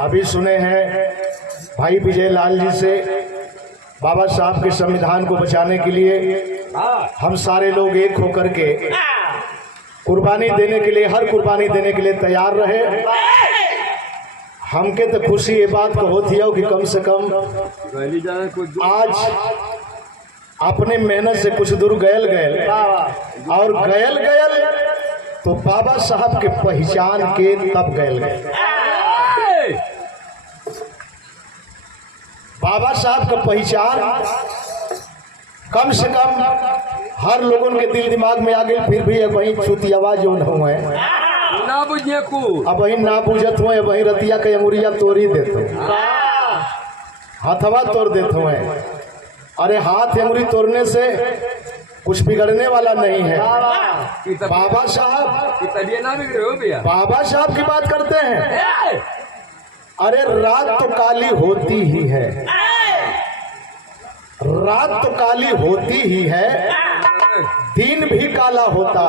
अभी सुने हैं भाई विजय लाल जी से, बाबा साहब के संविधान को बचाने के लिए हम सारे लोग एक होकर के कुर्बानी देने के लिए, हर कुर्बानी देने के लिए तैयार रहे। हमके तो खुशी ये बात को होती है कि कम से कम आज अपने मेहनत से कुछ दूर गयल और गयल तो बाबा साहब के पहचान के तब गयल बाबा साहब का पहचान कम से कम हर लोगों के दिल दिमाग में आ गई। फिर भी वही छूती आवाज जो हुए ना बुझे को अब वही ना बुझत हुए, वही रतिया के अंगुरिया तोड़ी देते, हथवा तोड़ देते हुए। अरे हाथ अंगुरी तोड़ने से कुछ बिगड़ने वाला नहीं है। बाबा साहब बाबा साहब की बात करते हैं। अरे रात तो काली होती ही है, रात तो काली होती ही है, दिन भी काला होता।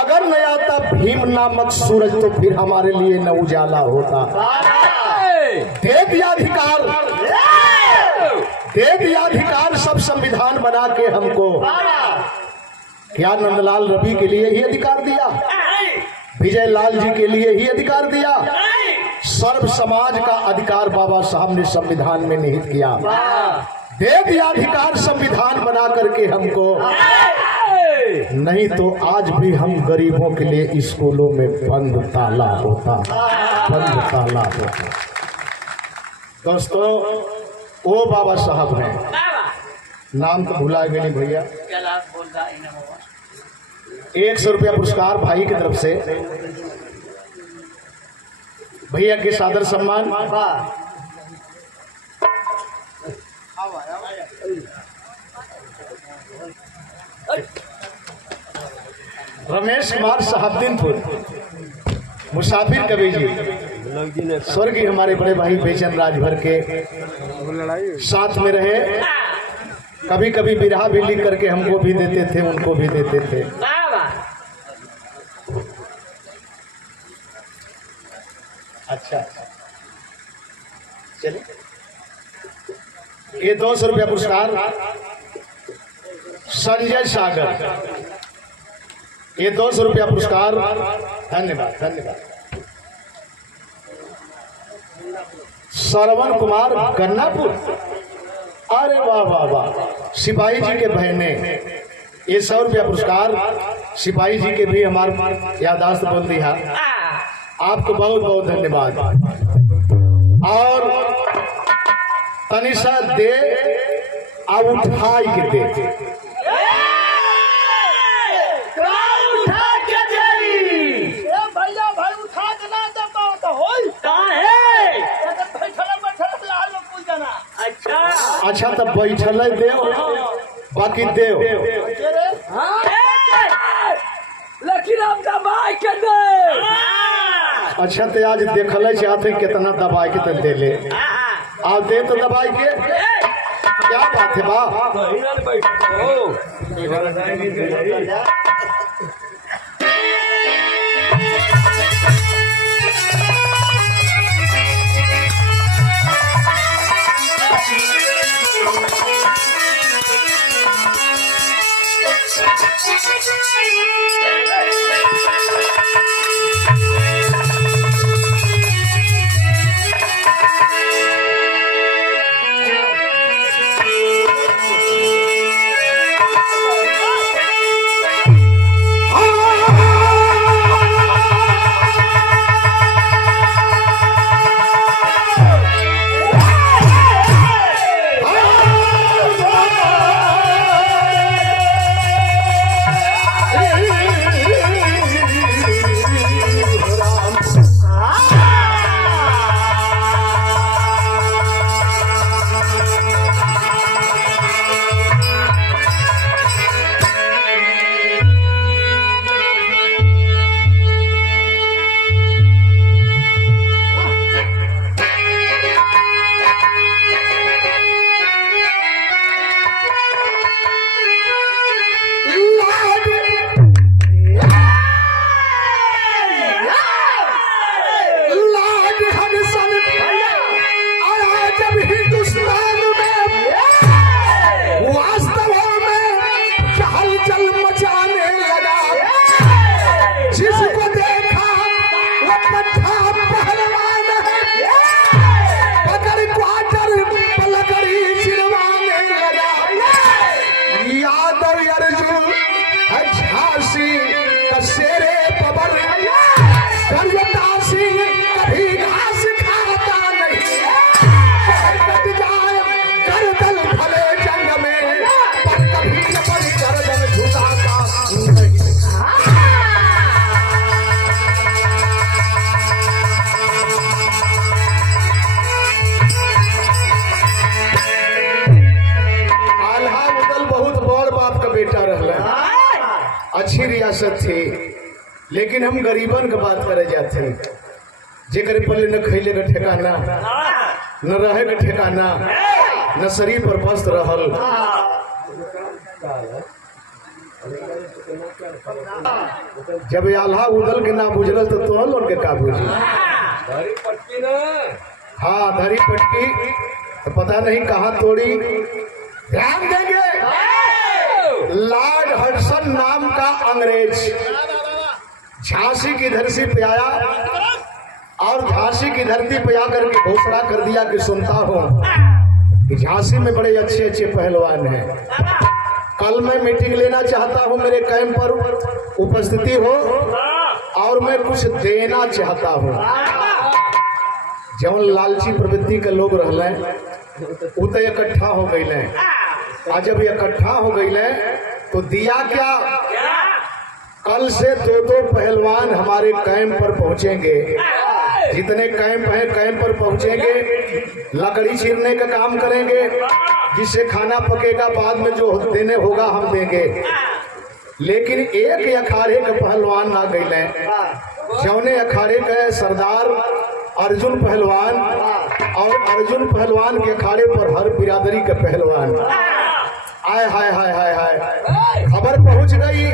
अगर न आता भीम नामक सूरज तो फिर हमारे लिए न उजाला होता। दे दिया अधिकार, दे दिया अधिकार सब संविधान बना के हमको। क्या नंदलाल रवि के लिए ही अधिकार दिया? विजय लाल जी के लिए ही अधिकार दिया? सर्व समाज का अधिकार बाबा साहब ने संविधान में निहित किया। दे दिया अधिकार संविधान बना करके हमको। नहीं तो आज भी हम गरीबों के लिए स्कूलों में बंद ताला होता, बंद ताला होता। दोस्तों वो बाबा साहब हैं, नाम तो भुला गए नहीं भैया। 100 रुपया पुरस्कार भाई की तरफ से भैया के सादर सम्मान। रमेश कुमार साहबदीनपुर मुसाफिर कवि जी, स्वर्गीय हमारे बड़े भाई बेचन राजभर के साथ में रहे। कभी कभी बिरहा भी लिख करके हमको भी देते थे, उनको भी देते थे। अच्छा चलिए, ये 200 रुपया पुरस्कार संजय सागर, ये 200 रुपया पुरस्कार। धन्यवाद धन्यवाद। श्रवण कुमार गन्नापुर, अरे वाह वाह वाह, सिपाही जी के बहने, ये 100 रुपया पुरस्कार। सिपाही जी के भी हमारे यादाश्त बोल दिया, आपको बहुत बहुत धन्यवाद। और तनिषा दे अब उठाई के दे, अच्छा तब बैठल देव, बाकी देव अच्छा तो आज देखल चाहते कितना दबाई के तो दे ले, आप दे तो दबाई के क्या बात है बा। विरासत थी, लेकिन हम गरीबन के बात करे जाते, जेकर पल्ले न खैले का ठिकाना, न रहे का ठिकाना, न शरीर पर वस्त्र रहल। जब आल्हा उदल के ना बुझल तो तोहल लोग के का बुझी। हाँ, धरी पटकी तो पता नहीं कहाँ तोड़ी। ध्यान देंगे, लॉर्ड हडसन नाम का अंग्रेज झांसी की धरती पे आया और झांसी की धरती पे आकर के घोषणा कर दिया कि सुनता हूं कि झांसी में बड़े अच्छे अच्छे पहलवान हैं, कल मैं मीटिंग लेना चाहता हूं, मेरे कैंप पर उपस्थिति हो और मैं कुछ देना चाहता हूं। जौन लालची प्रवृत्ति के लोग रहले उ तो इकट्ठा हो गए, आज जब इकट्ठा हो गए तो दिया क्या, कल से दो पहलवान हमारे कैंप पर पहुंचेंगे, जितने कैंप हैं कैंप पर पहुंचेंगे, लकड़ी चीरने का काम करेंगे, जिससे खाना पकेगा बाद में जो देने होगा हम देंगे। लेकिन एक अखाड़े का पहलवान ना गए, जौने अखाड़े के सरदार अर्जुन पहलवान और अर्जुन पहलवान के अखाड़े पर हर बिरादरी के पहलवान आय हाय हाय हाय हाय। खबर पहुंच गई,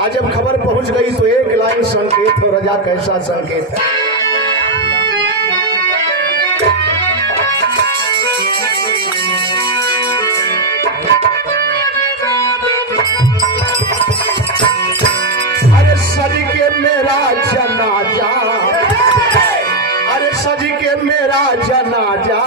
आज जब खबर पहुंच गई तो एक लाइन संकेत हो, रजा कैसा संकेत है। अरे सज के मेरा जनाजा, अरे सज के मेरा जनाजा,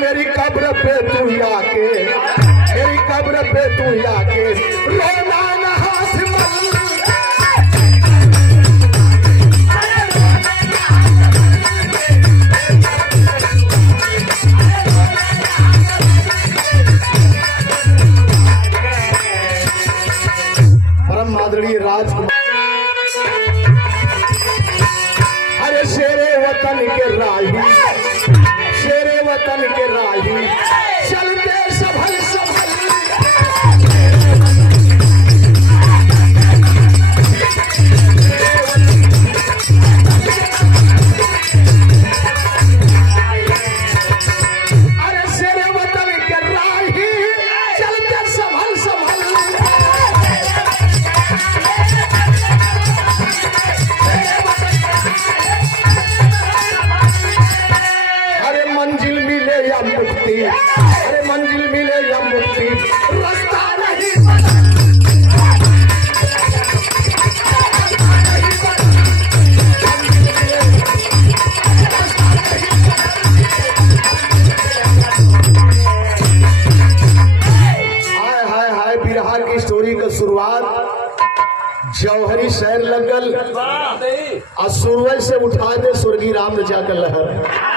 मेरी कब्र पे तू आके रोना न हाथ मल। परम आदरणीय राजकुमार, अरे शेरे वतन के राही, शेरे वतन के राही, चलते संभल संभल। अरे शेरे वतन के राही, चलते संभल संभल। अरे मंजिल मिले या मुक्ति, अरे मंजिल मिले या मुक्ति, रास्ता नहीं हाय हाय हाय। बिरहा की स्टोरी का शुरुआत जौहरी शहर लगल और सूरज से उठा दे स्वर्गीय राम रजा का लहर।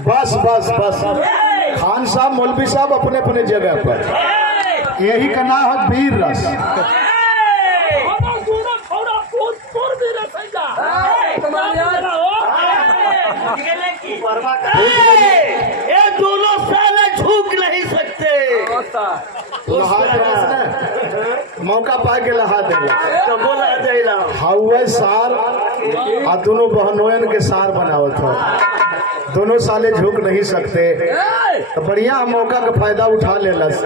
बस बस बस, खान साहब मौलवी साहब अपने अपने जगह पर, यही का नाम है वीर रस। ये दोनों साले झुक नहीं सकते। लहा देलस ने, मौका पा के लहा देलस। तो बोला देला हाउए सार आ दोनों बहनोयन के सार बनावत हो, दोनों साले झुक नहीं सकते। तो बढ़िया मौका का फायदा उठा लेलस,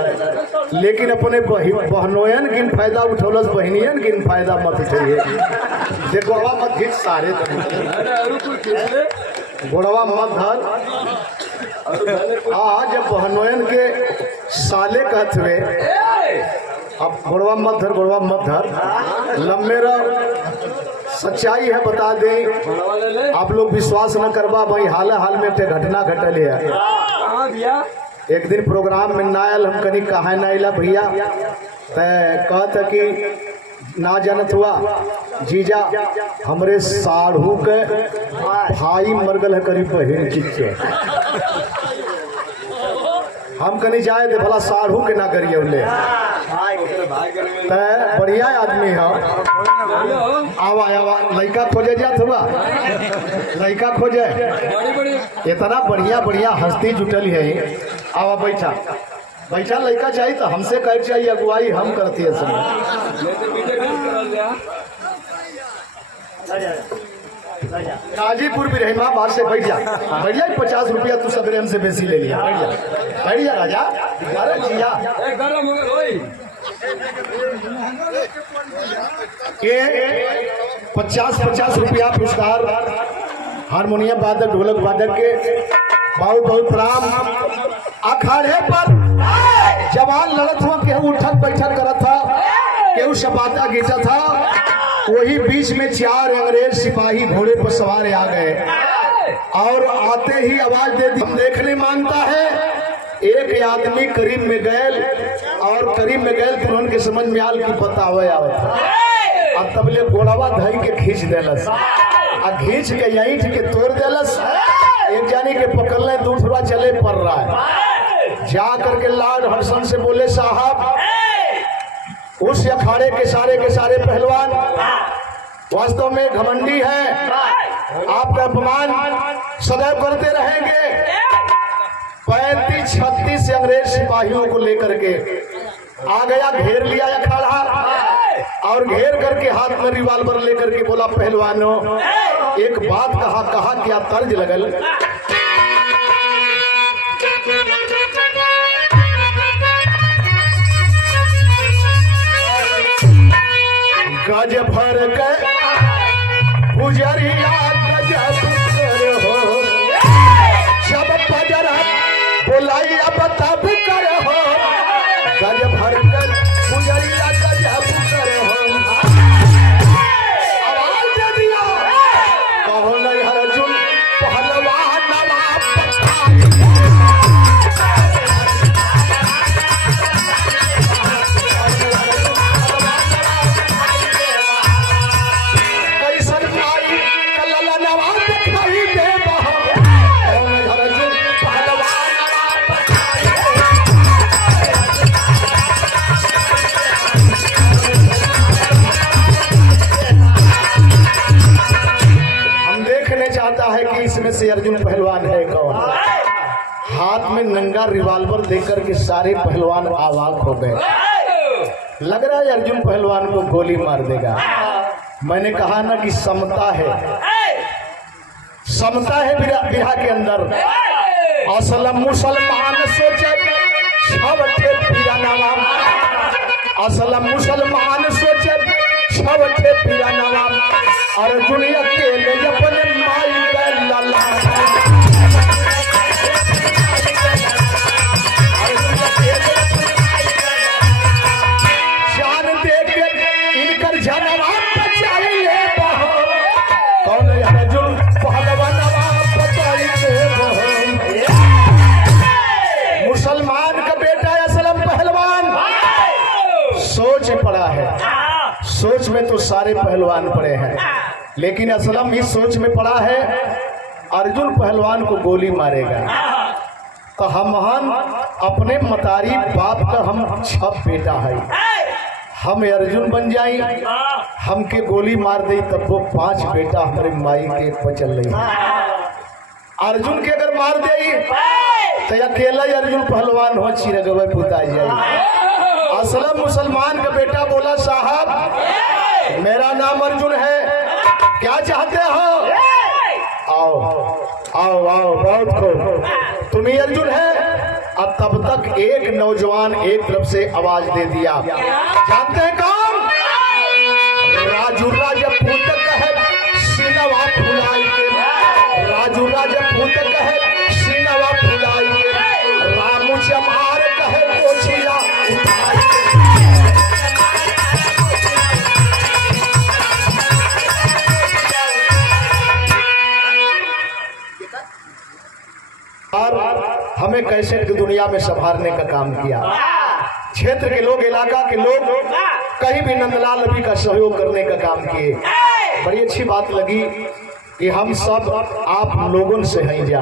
लेकिन अपने बहनोयन किन फायदा उठौलस, बहनियन किन फायदा मत उठाइए। देखो हवा मत खींच सारे गोड़वा मत धर। हाँ, जब बहनोयन के साले कहत हुए, अब गोड़वा मत धर, गोड़वा मत धर, लम्बे रह। सच्चाई है, बता दें, आप लोग विश्वास न करबा, भाई हाल हाल में एक घटना घटल है। एक दिन प्रोग्राम में ना आयल, हम कहीं कहा ना आइला भैया, कहत कि ना जानत हुआ जीजा हमरे साढ़ू के भाई मर गल है करीब बहन किच्चे। हम कहीं जाए थे भला साढ़ू के ना करिए उले, बढ़िया आदमी है। आवा आवा लड़का खोजे जात हुआ, लड़का खोजे, इतना बढ़िया बढ़िया हस्ती जुटल है। आवा बैठा बैठा, लड़का चाहिए तो हमसे कह चाहिए, अगुवाई हम करती है सब। गाजीपुर बिरहमाबाद से बैठ जा, बैठ जा, 50 रुपया तू सबरे हमसे बेसी ले लिया। बैठ जा, बैठ जा राजा। अरे जिया ये 50-50 रुपया पुरस्कार हारमोनियम वादक, ढोलक वादक के बहुत बहुत प्रणाम। अखाड़े पर जवान लड़त हुआ, केहू उठक बैठक करत था, केहू शपाता गीता था। वही बीच में 4 अंग्रेज सिपाही घोड़े पर सवार आ गए और आते ही आवाज दे दी, हम देखने मांगता है। एक आदमी करीब में गए और करीब में गए तो उनके समझ में आल की बतावे आवत। अब तबले गोड़वा धई के खींच देलस, आ खींच के ईंट के तोड़ देलस। एक जानी के पकड़ने दूसरा चले पड़ रहा है। जा करके लॉर्ड हडसन से बोले, साहब उस अखाड़े के सारे पहलवान वास्तव में घमंडी है, आपका अपमान सदैव करते रहेंगे। 35-36 अंग्रेज सिपाहियों को लेकर के आ गया, घेर लिया अखाड़ा और घेर करके हाथ में रिवाल्वर लेकर के बोला, पहलवानों एक बात कहा क्या तर्ज लगल। गज भर के गुजरिया गजब कर हो, जब पजर बोलाई अब तब कर हो। गज भर के गुजरिया गजब कर हो, आवाज दे दिया, कहो नहीं अर्जुन पहलवान नवाब इसमें से अर्जुन पहलवान है कौन। हाथ में नंगा रिवाल्वर देकर के सारे पहलवान आवाक हो गए। लग रहा है अर्जुन पहलवान को गोली मार देगा। मैंने कहा ना कि समता है, समता है बिहार के अंदर। असलम मुसलमान सोचे छवटे पीरा नाम, असलम मुसलमान सोचे छवटे पीरा नाम। अर्जुन अकेले अपने माई का लला, जान दे के इनकर जनवा बचाइए बहो। कौन अर्जुन पहलवानवा बचाइए बहो। मुसलमान का बेटा असलम पहलवान सोच पड़ा है। सोच में तो सारे पहलवान पड़े हैं, लेकिन असलम इस सोच में पड़ा है अर्जुन पहलवान को गोली मारेगा तो हम अपने मतारी बाप का हम 6 बेटा है, हम अर्जुन बन जाई, हमके गोली मार दे तब वो 5 बेटा हमारे माई के बचल रही। अर्जुन के अगर मार दे तो अकेला ही अर्जुन पहलवान हो चिरगवे पुता जाए। असलम मुसलमान का बेटा बोला साहब मेरा नाम अर्जुन है, क्या चाहते हो? आओ आओ आओ, बहुत खूब, तुम ही अर्जुन है। अब तब तक एक नौजवान एक तरफ से आवाज दे दिया, जानते हैं कौन? राजू राजपूत कहे सिनवा फुलाई के, राजू राजपूत कहे सिनवा फुलाई के, रामू चमार कहे पोछिया उठाई के। हमें कैसेट की दुनिया में संभालने का काम किया। क्षेत्र के लोग, इलाका के लोग कहीं भी नंदलाल रवि का सहयोग करने का काम किए। बड़ी अच्छी बात लगी कि हम सब आप लोगों से हैं जा,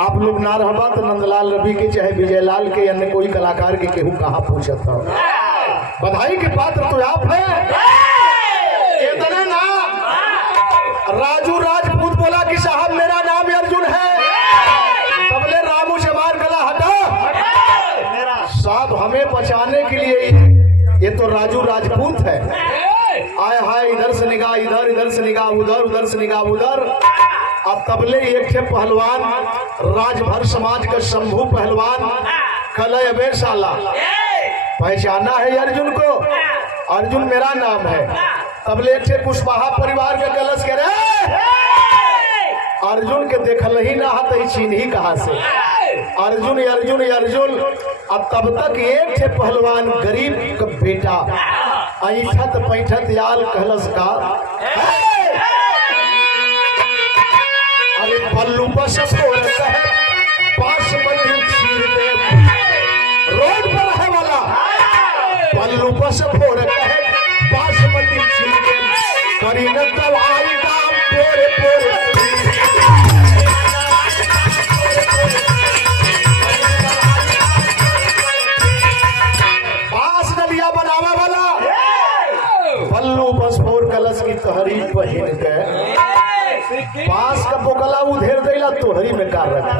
आप लोग ना रहबा तो नंदलाल रवि के चाहे विजयलाल के अन्य कोई कलाकार के केहू कहाँ पूछत हो। बधाई के पात्र तो आप हैं। इतने ना राजू राजपूत बोला कि साहब मेरा नाम अर्जुन है, तबले रामू से मार गला हटा। साहब हमें बचाने के लिए ये तो राजू राजपूत है, आए हाय इधर से निगाह इधर, इधर से निगाह उधर, उधर से निगाह उधर। अब तबले एक थे पहलवान, राजभर समाज का शंभू पहलवान कलय अबे साला, पहचाना है अर्जुन को? अर्जुन मेरा नाम है। तबले एक थे कुशवाहा परिवार के कलश के रे अर्जुन के देखल ही ना हत चीन ही कहा से अर्जुन अर्जुन अर्जुन। अब तब तक एक थे पहलवान गरीब का बेटा ऐठत पैठत याल कहलस का, अरे पल्लू बस फोड़ कहे बासमती चीर दे, रोड पर है वाला पल्लू बस फोड़ कहे बासमती चीर दे, करी न दवाई काम पोरे पोरे। पल्लू बस फोर कलश की तोहरी पहन के पास का बोकला उधेर देला तोहरी में कार रखा।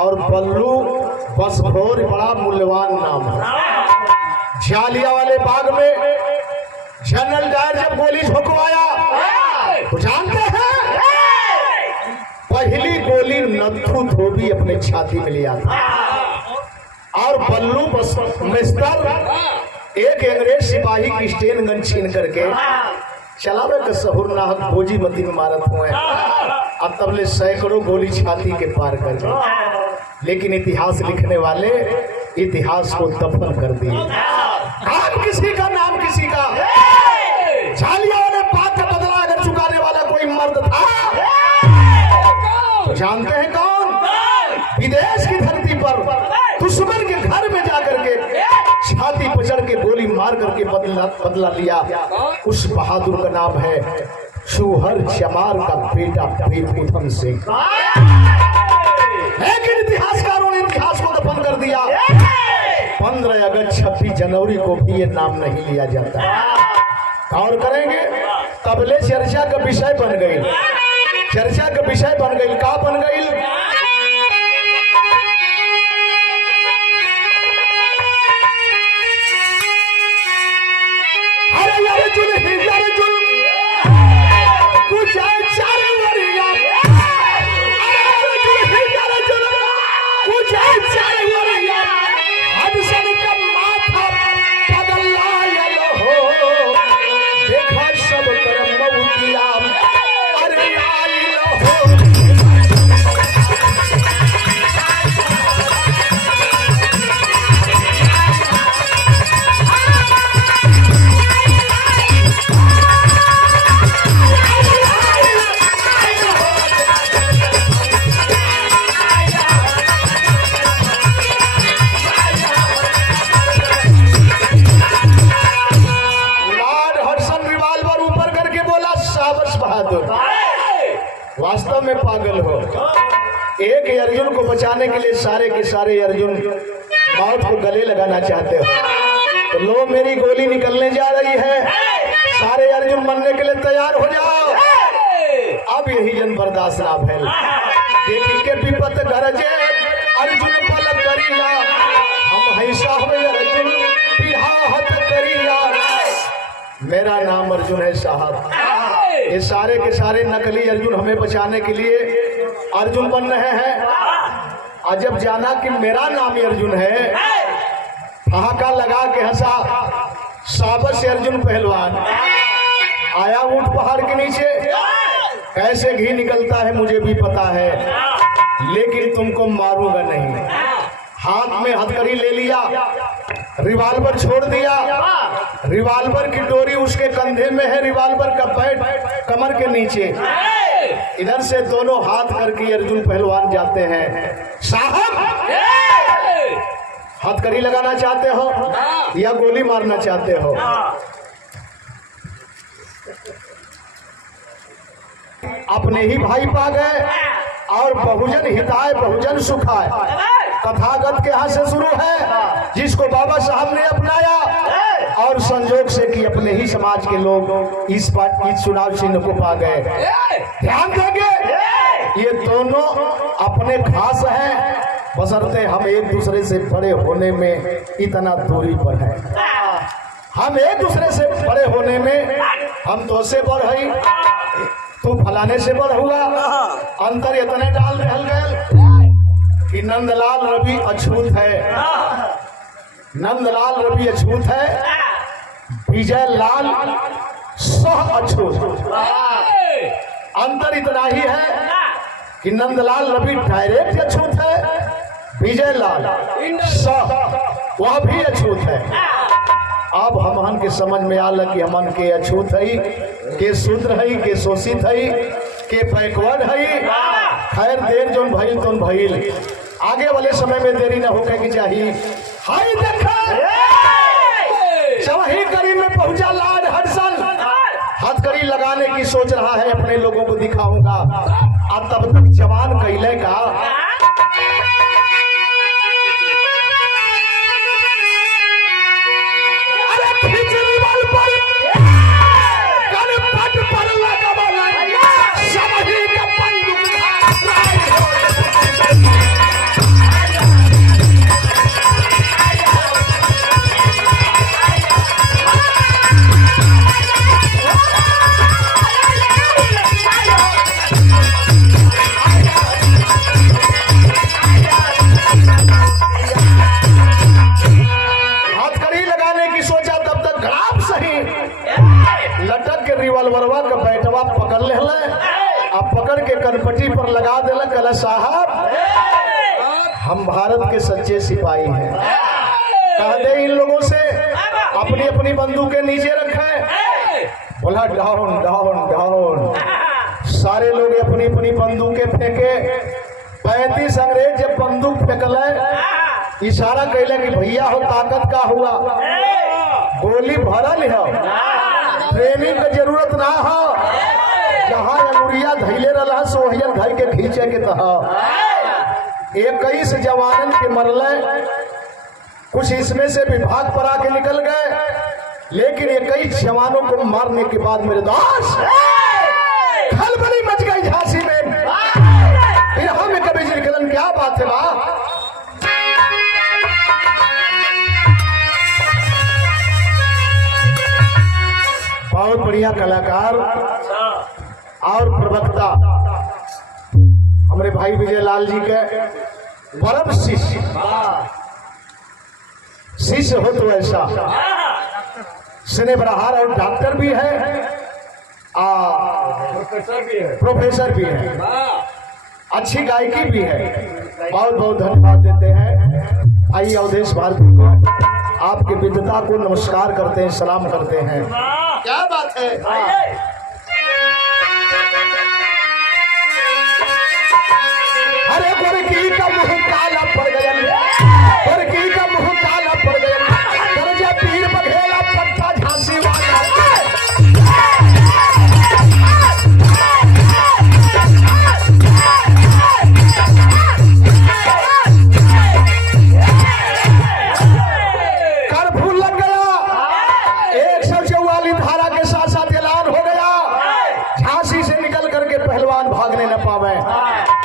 और पल्लू बस फोर बड़ा मूल्यवान नाम है। झालिया वाले बाग में जनरल डायर जब गोली झोंकवाया तो जानते हैं पहली गोली नथु धोबी अपने छाती में लिया था। और बल्लू बस मिस्टर एक अंग्रेज सिपाही की स्टेन गन छीन करके चलावे का सहूर ना भोजी मती में मारत हुए। अब तबले सैकड़ों गोली छाती के पार कर गए, लेकिन इतिहास लिखने वाले इतिहास को दफन कर दिए। नाम किसी का, नाम किसी का। झालिया ने बात का बदला अगर चुकाने वाला कोई मर्द था तो जानते हैं कौन? विदेश की धरती पर दुश्मन के घर में जाकर के छाती पचड़ के गोली मार करके बदला लिया। उस बहादुर का नाम है चूहर चमार का बेटा प्रेम सिंह। लेकिन इतिहासकारों ने इतिहास को दफन कर दिया। 15 अगस्त 26 जनवरी को भी ये नाम नहीं लिया जाता। और करेंगे तबले चर्चा का विषय बन गई, चर्चा का विषय बन गई। क्या बन गई? वास्तव में पागल हो। एक अर्जुन को बचाने के लिए सारे के सारे अर्जुन मौत को गले लगाना चाहते हो। तो लो मेरी गोली निकलने जा रही है, सारे अर्जुन मरने के लिए तैयार हो जाओ। अब यही जन बर्दाश्त ना भैल, देखी के विपत गरजे अर्जुन पल करिया, हम हैसा हुए अर्जुन बिहाहत करिया। मेरा नाम अर्जुन है साहब। ये सारे के सारे नकली अर्जुन हमें बचाने के लिए अर्जुन बन रहे हैं। और जब जाना कि मेरा नाम ही अर्जुन है, ठहाका लगा के हंसा साबर से अर्जुन पहलवान आया ऊंट पहाड़ के नीचे। कैसे घी निकलता है मुझे भी पता है, लेकिन तुमको मारूंगा नहीं। हाथ में हथकड़ी ले लिया, रिवाल्वर छोड़ दिया, रिवाल्वर की डोरी उसके कंधे में है, रिवाल्वर का पैड कमर के नीचे। इधर से दोनों हाथ करके अर्जुन पहलवान जाते हैं। साहब हथकड़ी लगाना चाहते हो या गोली मारना चाहते हो? अपने ही भाई पा गए और बहुजन हिताय बहुजन सुखाय तथागत के हाथ से शुरू है, जिसको बाबा साहब ने अपनाया और संजोग से कि अपने ही समाज के लोग इस चुनाव चिन्ह को पा गए। ध्यान देंगे, ये दोनों अपने खास हैं, बशर्ते हम एक दूसरे से बड़े होने में इतना दूरी पर है। हम एक दूसरे से बड़े होने में, हम तो से बड़ है, तू फलाने से बड़ हुआ, अंतर इतने डाल रहल गए कि नंदलाल रवि अछूत है, नंदलाल रवि अछूत है, विजय लाल सह अछूत। अंतर इतना ही है कि नंदलाल रवि डायरेक्ट अछूत है, विजय लाल सह वह भी अछूत है। अब हमन के समझ में आल कि हमन के अछूत है, के शूद्र है, के शोषित है, के बैकवर्ड है। खैर देर जोन भइल तो भइल, आगे वाले समय में देरी न होके की चाहिए। हाय देखा चवही करीब में पहुंचा लाड हडसन, हथकड़ी लगाने की सोच रहा है, अपने लोगों को दिखाऊंगा। और तब तक जवान कैले का रिवॉल्वरवा का बैटवा पकड़ ले, अब पकड़ के कनपटी पर लगा देला। कला साहब हम भारत के सच्चे सिपाही हैं, कह दे इन लोगों से अपनी अपनी बंदूकें नीचे रखें। बोला डाउन डाउन डाउन। सारे लोग अपनी अपनी बंदूकें फेंके। 35 अंग्रेज जब बंदूक फेंकल, इशारा कैले कि भैया हो ताकत का हुआ, गोली भरल है, ट्रेनिंग की जरूरत ना हो। जहाँ अंगुरिया धैले रहा सोहजन धै के खींचे के तह 21 जवानन के मरले, कुछ इसमें से विभाग पर आके निकल गए, लेकिन 21 जवानों को मारने के बाद मेरे दोस्त खलबली मच गई झांसी में। फिर हमें कभी निकलन, क्या बात है वाह। बहुत बढ़िया कलाकार और प्रवक्ता हमारे भाई विजय लाल जी के परम शिष्य हो तो ऐसा स्नेह बराहार और डॉक्टर भी है, प्रोफेसर भी है, अच्छी गायकी भी है। बहुत बहुत धन्यवाद देते हैं भाई अवधेश भारती को, आपके विद्वता को नमस्कार करते हैं, सलाम करते हैं। क्या बात है। अरे गोरकी का मुंह काला पड़ गया, गोरकी का मुंह काला पड़ गया, दर्जा पीर बघेला पट्टा झांसी वाला। भागने न पावे।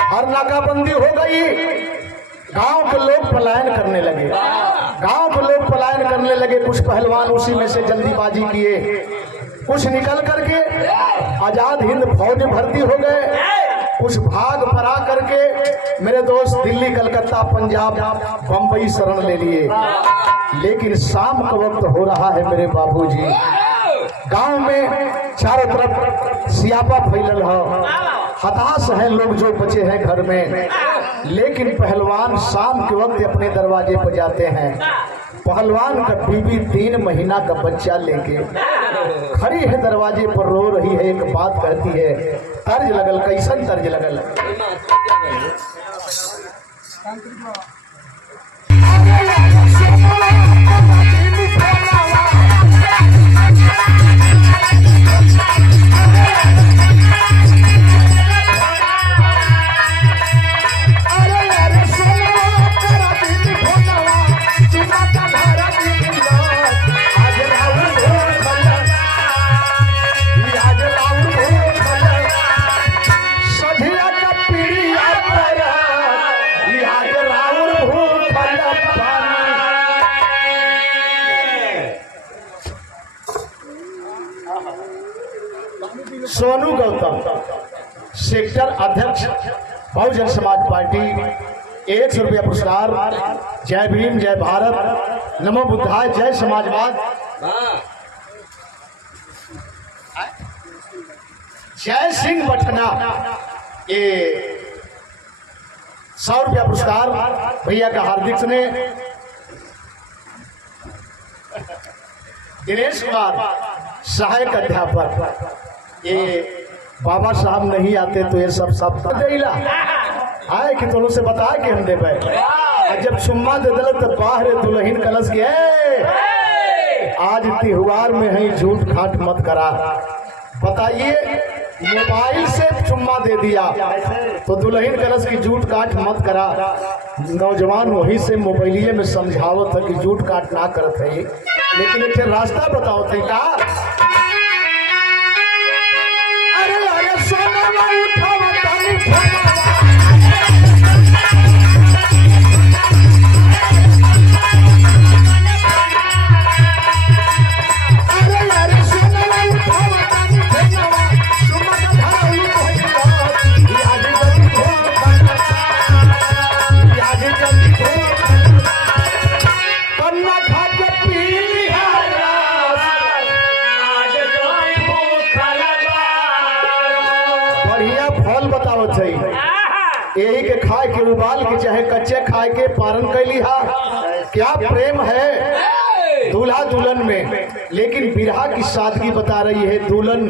हर नाकाबंदी हो गई, गांव के लोग पलायन करने लगे, गांव के लोग पलायन करने लगे। कुछ पहलवान उसी में से जल्दीबाजी किए, कुछ निकल करके आजाद हिंद फौज में भर्ती हो गए, कुछ भाग परा करके मेरे दोस्त दिल्ली, कलकत्ता, पंजाब, बंबई शरण ले लिए। लेकिन शाम का वक्त हो रहा है मेरे बाबूजी, गांव में चारों तरफ सियापा फैलल है, हताश हैं लोग जो बचे हैं घर में। लेकिन पहलवान शाम के वक्त अपने दरवाजे पर जाते हैं। पहलवान का बीवी 3 महीना का बच्चा लेके खड़ी है दरवाजे पर, रो रही है, एक बात कहती है, तर्ज लगल, कैसन तर्ज लगल। सोनू गौतम, सेक्टर अध्यक्ष, बहुजन समाज पार्टी, 100 रुपया पुरस्कार। जय भीम, जय भारत, नमो बुद्धाय, जय समाजवाद। जय सिंह बठना, ये 100 रुपया पुरस्कार भैया का हार्दिक स्नेह। दिनेश कुमार, सहायक अध्यापक, ये बाबा साहब नहीं आते तो ये सब देला आए कि तोलो से बता के हम दे पाए। जब सुम्मा दे दिल तो बाहर दुल्हन कलश के आज त्योहार में है, झूठ खाट मत करा। बताइए, मोबाइल से चुम्मा दे दिया तो दुल्हन कलश की झूठ काट मत करा। नौजवान वही से मोबाइलिए में समझावत है कि झूठ काट ना करत है, लेकिन एक रास्ता बताओ थे का। यही के खाए के उबाल के चाहे कच्चे खाए के पारण कैली हा। क्या प्रेम है दूल्हा दुल्हन में। लेकिन बिरहा की सादगी बता रही है। दुल्हन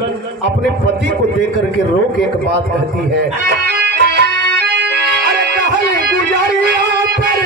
अपने पति को देख करके रो के एक बात कहती है, अरे कहल गुजारिया पर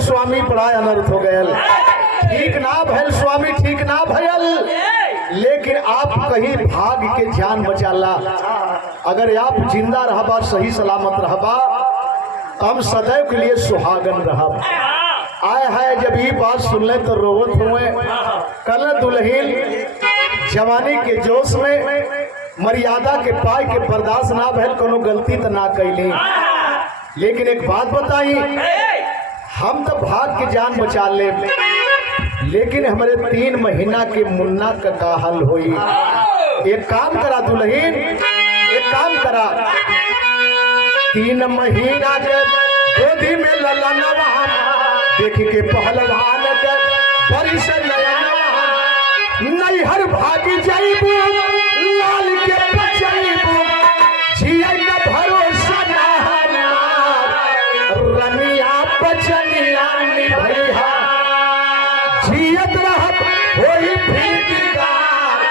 स्वामी बड़ा अनर्थ हो गयल। ठीक ना भयल स्वामी, ठीक ना भयल। लेकिन आप कहीं भाग के जान बचाला। अगर आप जिंदा रहबा, सही सलामत रहबा, हम सदैव के लिए सुहागन रहब। आए है जब ये बात सुन ले तो रोवत हुए। कल दुल्हन जवानी के जोश में मर्यादा के पाए के बर्दाश्त ना भयल, कोनो गलती तो ना कैली। लेकिन एक बात बताई, हम तो भाग के जान बचा ले, लेकिन हमारे 3 महीना के मुन्ना का हाल होई। एक काम करा दुल्हन, एक काम करा, 3 महीना के गोदी में ललनवा देख के पहलवान के बड़ी से नयनवा नैहर भागी जाइबू लाल के बचाइबू जिया का भरोसा ना रनिया बचनिया निभैया जियत रहत होई फिरदार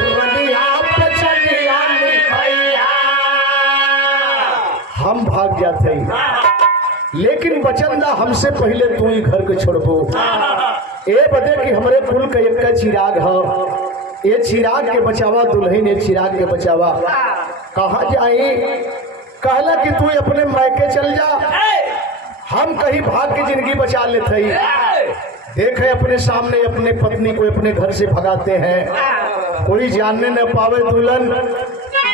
रनिया बचनिया हम भाग जाते, लेकिन बचंदा हमसे पहले तू ही घर के छोड़बो। ए बदे कि हमरे कुल का एक चिराग है, ये चिराग के बचावा दुल्हन, ये चिराग के बचावा। कहाँ जाई? कहला कि तू अपने मायके चल जा, हम कहीं भाग के जिंदगी बचा लेते ही। देखे अपने सामने अपने पत्नी को अपने घर से भगाते हैं, कोई जानने न पावे। दुल्हन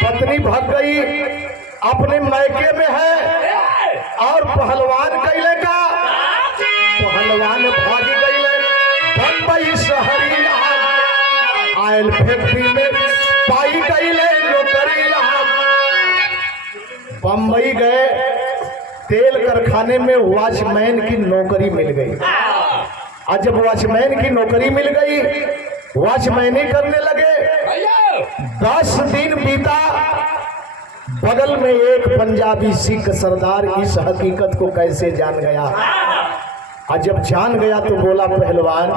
पत्नी भाग गई, अपने मायके में है, और पहलवान कैले का पहलवान भाग गईले बम्बई शहरी आयल फैक्ट्री में पाई गईले नौकरी। बम्बई गए, तेल कारखाने में वॉचमैन की नौकरी मिल गई। आज जब वॉचमैन की नौकरी मिल गई, वॉचमैनी करने लगे। 10 दिन बीता, बगल में एक पंजाबी सिख सरदार इस हकीकत को कैसे जान गया। आज जब जान गया तो बोला, पहलवान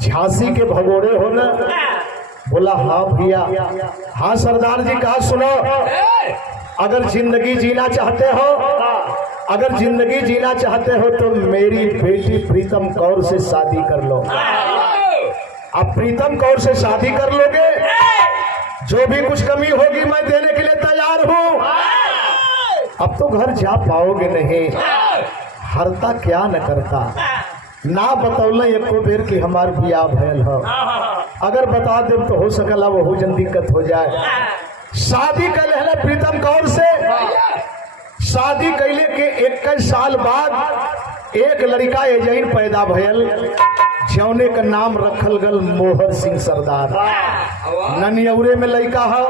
झांसी के भगोड़े हो ना? बोला हाँ भैया। हाँ सरदार जी, कहा सुनो, अगर जिंदगी जीना चाहते हो, अगर जिंदगी जीना चाहते हो तो मेरी बेटी प्रीतम कौर से शादी कर लो। अब प्रीतम कौर से शादी कर लोगे, जो भी कुछ कमी होगी मैं देने के लिए तैयार हूं। अब तो घर जा पाओगे नहीं, हरता क्या न करता, ना बतौल एको बेर की हमार बियाह भयल हो। अगर बता दे तो हो सकला वो जन दिक्कत हो जाए। शादी कर है प्रीतम कौर से। शादी कैले के 21 साल बाद एक लड़का एजेंट पैदा भयल, जौने का नाम रखल गल मोहर सिंह सरदार। ननियौरे में लड़का हो,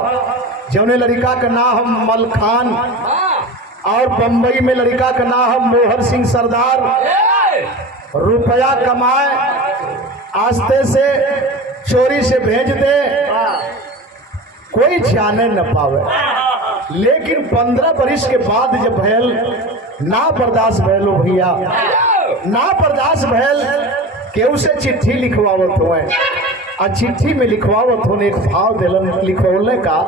जौने लड़का का नाम मलखान, और बम्बई में लड़का का नाम मोहर सिंह सरदार। रुपया कमाए, आस्ते से चोरी से भेज दे, कोई जाने न पावे। लेकिन 15 वर्ष के बाद जब भैल ना बर्दाश्त भैलो भैया, ना बर्दाश्त भैल के उसे चिट्ठी लिखवावत हुए, और चिट्ठी में लिखवावत होने एक भाव दिलन लिखवले का।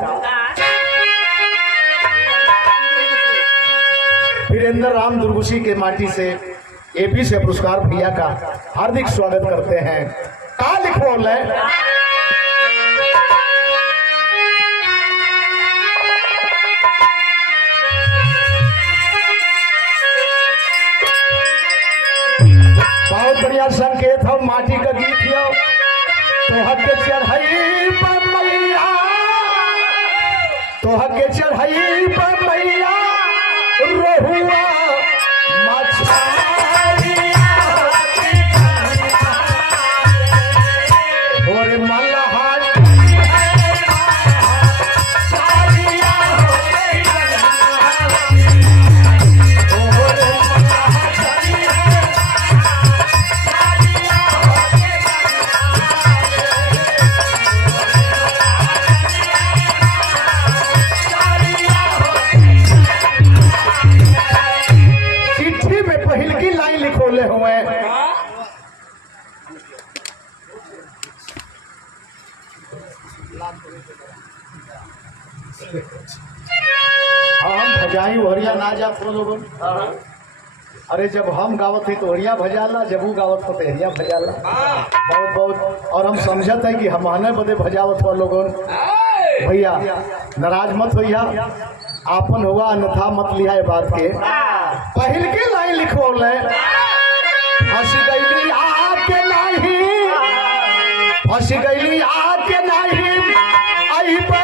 वीरेंद्र राम दुर्गुशी के माटी से एपी से पुरस्कार भैया का हार्दिक स्वागत करते हैं। का लिखवले, बहुत बढ़िया संकेत हो, माटी का गीत हो। तोहर के चढ़ाई पर मैया, तोहर के चढ़ाई पर मैया, रोहुआ मछारिया और मल्हार हुए। हम भजाई वरिया ना जा लोगों। अरे जब हम गावत है तो हरिया भजाला, जब वो गावत हो तो हरिया भजाला। बहुत बहुत, और हम समझते हैं कि हम आने बदे भजावत हो लोगों। भैया नाराज मत भैया, आपन होगा अन्यथा मत लिया बात के। पहल के लाइन लिखो ले, फंस गईली आके नहीं, फंस गईली आके नहीं, आई पे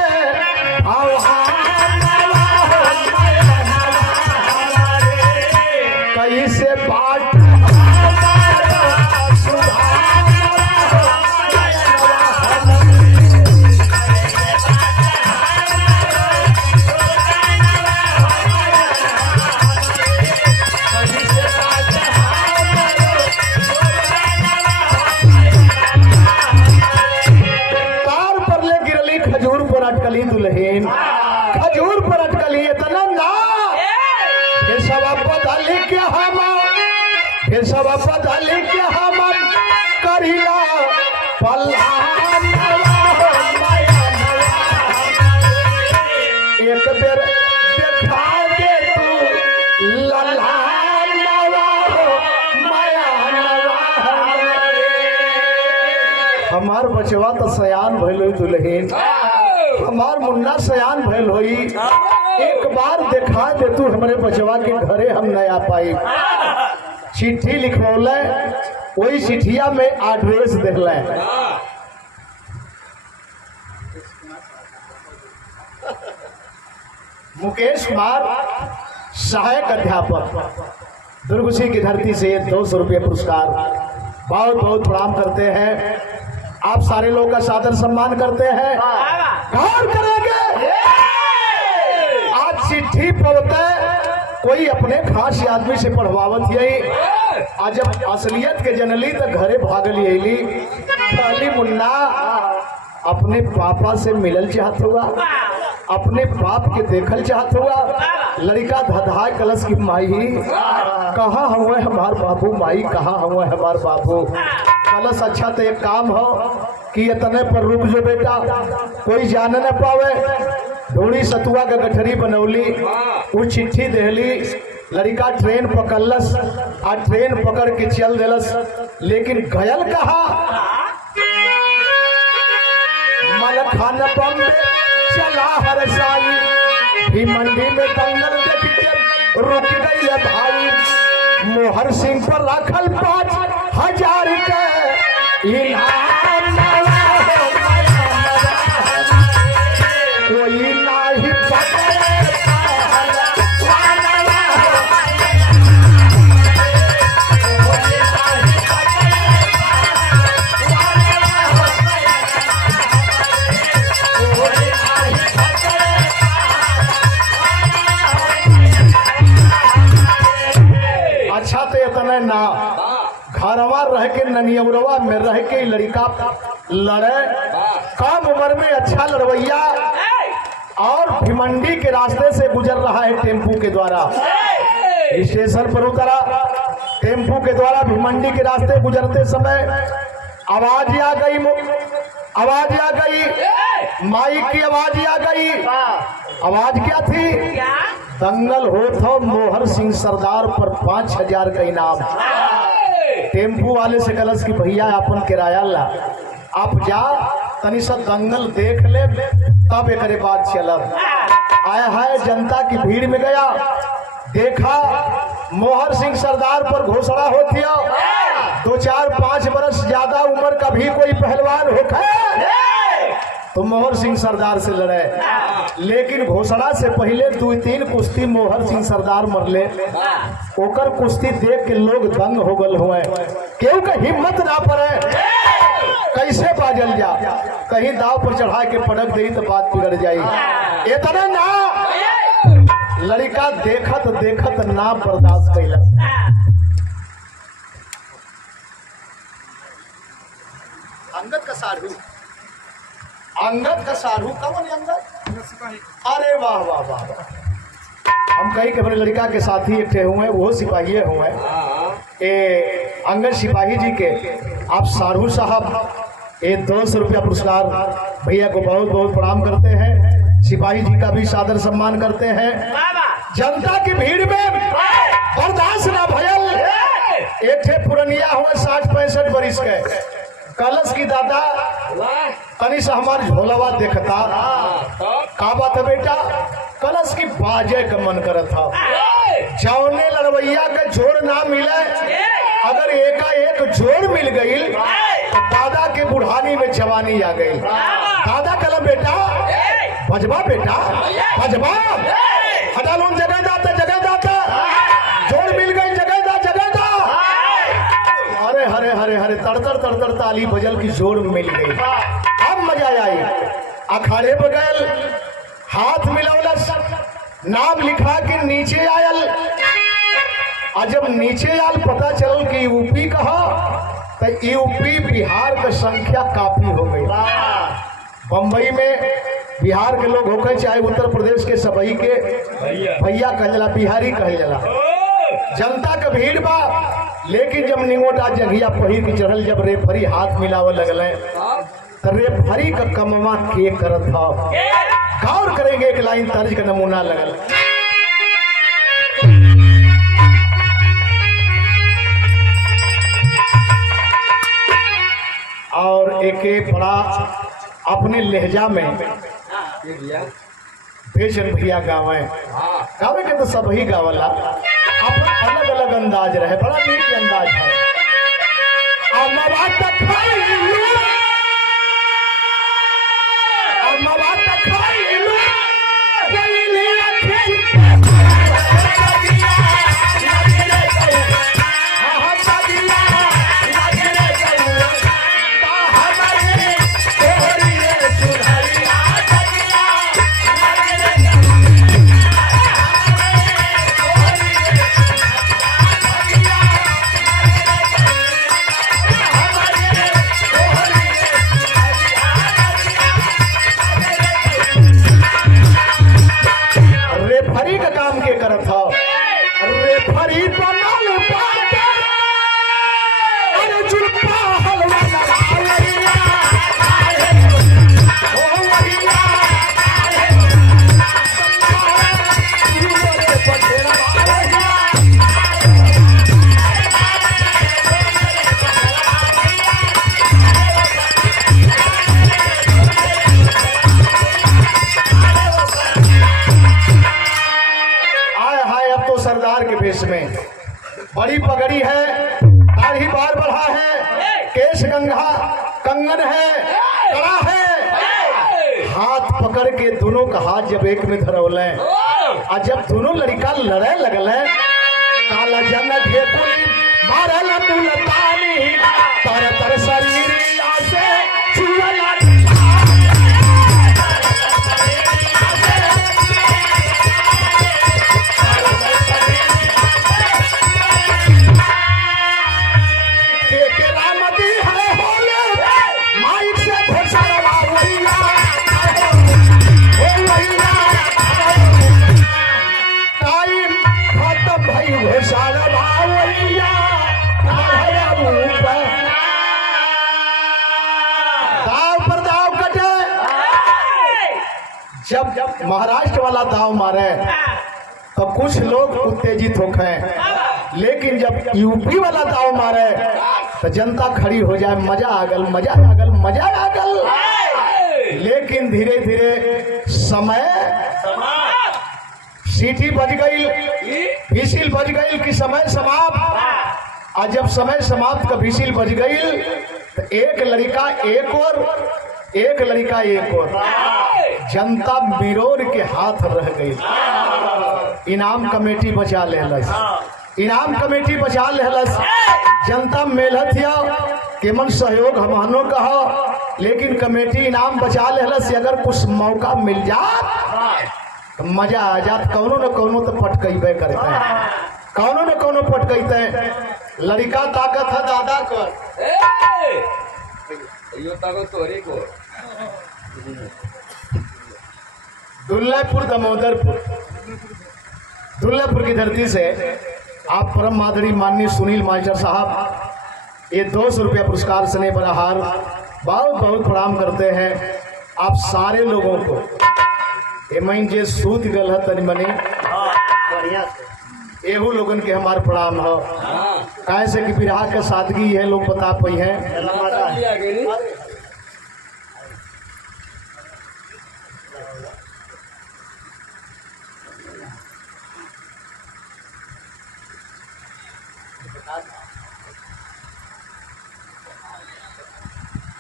कैसे बाट अटकली दुल्हन, खजूर पर अटकली इतना ना, फिर सब बदल के हम, फिर सब बदल के हम करिला पल्ला। एक बेर देखा दे बचवा तो सयान भइल होई दुल्हन, हमार मुन्ना सयान भइल होई, एक बार देखा दे तू हमरे बचवा के घरे हम न आ पाई। चिट्ठी लिखवौले, वही चिट्ठिया में एड्रेस देखले, मुकेश कुमार सहायक अध्यापक, दुर्गुसी की धरती से 200 रुपये पुरस्कार। बहुत बहुत प्रणाम करते हैं, आप सारे लोग का सादर सम्मान करते हैं। गौर करेंगे, आज चिट्ठी पढ़ते कोई अपने खास आदमी से पढ़वावत यही, आज जब असलियत के जनली तो घरे भागल यही, कहली मुन्ना अपने पापा से मिलल चाहत हुआ, अपने बाप के देखल चाहत हुआ। लड़का धधाय कलश की माई, कहाँ हुए हमार बाबू, माई कहाँ हुए हमार बाबू। कलश अच्छा तो एक काम हो कि इतने पर रुक जो बेटा, कोई जान न पावे। ढोड़ी सतुआ का गठरी बनौली, वो चिट्ठी देहली, लड़का ट्रेन पकड़लस आ ट्रेन पकड़ के चल देलस, लेकिन गयल कहा मलखान बम्बे चला हर साई, भी मंडी में दंगल देख के रुक गई भाई। मोहर सिंह पर राखल 5,000 के इनाम, कोई नाही पकड़े अच्छा तो इतना ना, घरवा रह के ननियौरवा में रह के लड़का लड़े, कम उम्र में अच्छा लड़वैया, और भिमंडी के रास्ते से गुजर रहा है टेम्पू के द्वारा। स्टेशन पर उतरा, टेम्पू के द्वारा भिमंडी के रास्ते गुजरते समय आवाज आ गई, आवाज आ गई, माइक की आवाज आ गई। आवाज क्या थी? दंगल हो तो मोहर सिंह सरदार पर 5,000 का इनाम। टेम्पू वाले से कलश की भैया अपन किराया ला, आप जा तनी सा दंगल देख ले, तब एक बात चलब। आया है जनता की भीड़ में गया, देखा मोहर सिंह सरदार पर घोषणा होती है, 2, 4, 5 बरस ज्यादा उम्र का भी कोई पहलवान होता तो मोहर सिंह सरदार से लड़े, लेकिन घोषणा से पहले 2-3 कुश्ती मोहर सिंह सरदार मरले। ओकर कुश्ती देख के लोग दंग हो गल हुए, केहू का हिम्मत ना पड़े, कैसे बाजल जा, कहीं दाव पर चढ़ा के पटक दे तो बात बिगड़ जाई। इतना ना, लड़का देखत देखत ना बर्दाश्त कैलक, अंगद का साढ़ू, अंगद का साढ़ू कौन अंगद? अरे वाह वाह वाह, हम कहीं के अपने लड़का के साथी एक हुए, वो सिपाही हुए, अंगद सिपाही जी के आप साढ़ू साहब 200 रुपया पुरस्कार। भैया को बहुत बहुत प्रणाम करते हैं, सिपाही जी का भी सादर सम्मान करते हैं। जनता की भीड़ में बर्दाश्त ना भयल, एक थे पुरनिया हुए 60-65 बरिस के, कलश की दादा तनी से हमारे झोलावा देखता, का बात है बेटा? कलश की बाजे का मन करत था, जौने लड़वैया का जोड़ ना मिले, अगर एकाएक जोड़ मिल गई तो दादा के बुढ़ानी में जवानी आ गई। दादा कलम बेटा भजबा, बेटा भजबा, हटा लोन जगह जाता, जगह जाता, जोड़ मिल गई, जगह दा, जगह दा। अरे हरे हरे हरे तड़तर तड़तर ताली बजल की जोड़ मिल गई, अब मजा आई। अखाड़े बगैल हाथ मिलौलस, नाम लिखा के नीचे आयल, और जब नीचे आयल पता चल कि यूपी कहा, तो यूपी बिहार का संख्या काफी हो गई। बम्बई में बिहार के लोग होकर, चाहे उत्तर प्रदेश के सबई के भैया कहल जाला, बिहारी कहल जाला। जनता का भीड़ बा, लेकिन जब निगोटा जंघिया पहिर की चढ़ल, जब रेफरी हाथ मिलावे लगल तो रेफरी का कमवा के करत था। गौर करेंगे, एक लाइन तर्ज का नमूना लगल, और एक बड़ा अपने लहजा में ये भैया बेचन भैया गावे हाँ गावे के तो सब ही गावला अपना अलग अलग अंदाज रहे, बड़ा नीक अंदाज है। रेफरी का काम के करत हो, रेफरी बनल बाटे, अरे जुल्फा हलवा लगावैया, ओ वहिया, रे पछेड़ा वालैया, सरदार के भेष में बड़ी पगड़ी है, दाढ़ी बार बढ़ा है, केश गंगा कंगन है, कड़ा है, हाथ पकड़ के दोनों का हाथ जब एक में धरौले और जब दोनों लड़का लड़े लगल काला जंग ढेकुली मारल मुलतानी तर तर शरीर से छुअला जब महाराष्ट्र वाला दाव मारे तो कुछ लोग उत्तेजित होके, लेकिन जब यूपी वाला दाव मारे तो जनता खड़ी हो जाए, मजा आगल मजा आगल मजा आगल। लेकिन धीरे धीरे समय सीटी बज गई, विसिल बज गई कि समय समाप्त। और जब समय समाप्त का विसिल बज गई तो एक लड़का एक और, एक लड़का एक और, जनता बिरोर के हाथ रह गई। इनाम कमेटी बचा लेहलस, इनाम कमेटी बचा लेहलस, जनता मेहनत या केमन सहयोग हमनो कहा, लेकिन कमेटी इनाम बचा लेहलस। अगर कुछ मौका मिल जात तो मजा आ जात, कौनो न कौनो तो पटकैबे करते हैं, कौनो न कौनो पटकैते। लड़का ताकत है दादा कर, यो ताको तोरी को दुल्लापुर दामोदरपुर, दुल्लापुर की धरती से आप परम माधुरी माननीय सुनील मास्टर साहब ये 200 रुपया पुरस्कार स्नेह बड़ा हार बहुत बहुत प्रणाम करते हैं आप सारे लोगों को। एमन जे सूत गल है तनि मनी एहू लोगन के हमारे प्रणाम हो, कैसे कि बिरहा के सादगी है लोग बता पाई है।